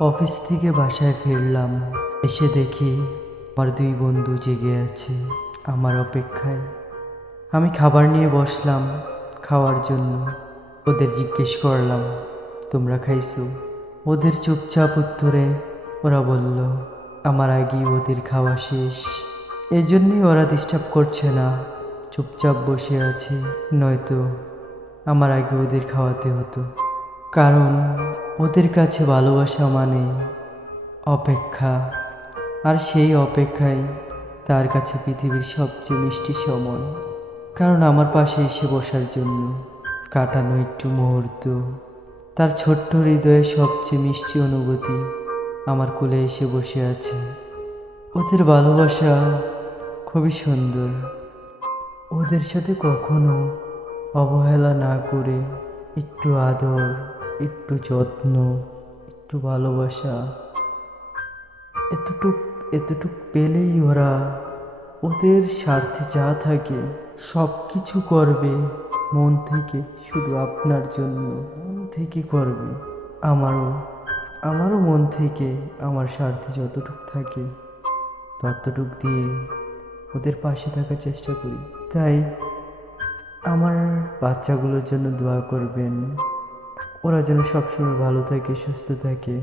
Office থেকে বাসায় ফিরলাম। এসে দেখি আমার দুই বন্ধু জেগে আছে আমার অপেক্ষায়। আমি খাবার নিয়ে বসলাম খাওয়ার জন্য। ওদের জিজ্ঞেস করলাম, তোমরা খাইছো? ওদের চুপচাপ উত্তরে ওরা বলল, আমার আগেই ওদের খাওয়া শেষ। এজন্যই ওরা ডিস্টার্ব করছে না, চুপচাপ বসে আছে। নয়তো আমার আগে ওদের খাওয়াতে হতো। কারণ ওদের কাছে ভালোবাসা মানে অপেক্ষা, আর সেই অপেক্ষাই তার কাছে পৃথিবীর সবচেয়ে মিষ্টি সময়। কারণ আমার পাশে এসে বসার জন্য কাটানো একটু মুহূর্ত, তার ছোট্ট হৃদয়ে সবচেয়ে মিষ্টি অনুভূতি আমার কোলে এসে বসে আছে। ওদের ভালোবাসা খুবই সুন্দর। ওদের সাথে কখনো অবহেলা না করে একটু আদর, একটু যত্ন, একটু ভালোবাসা, এতটুক এতটুক পেলেই ওরা ওদের স্বার্থে যা থাকে সব কিছু করবে মন থেকে, শুধু আপনার জন্য মন থেকে করবে। আমারও আমারও মন থেকে আমার স্বার্থে যতটুক থাকে ততটুক দিয়ে ওদের পাশে থাকার চেষ্টা করি। তাই আমার বাচ্চাগুলোর জন্য দোয়া করবেন, ওরা যেন সবসময় ভালো থাকে, সুস্থ থাকে।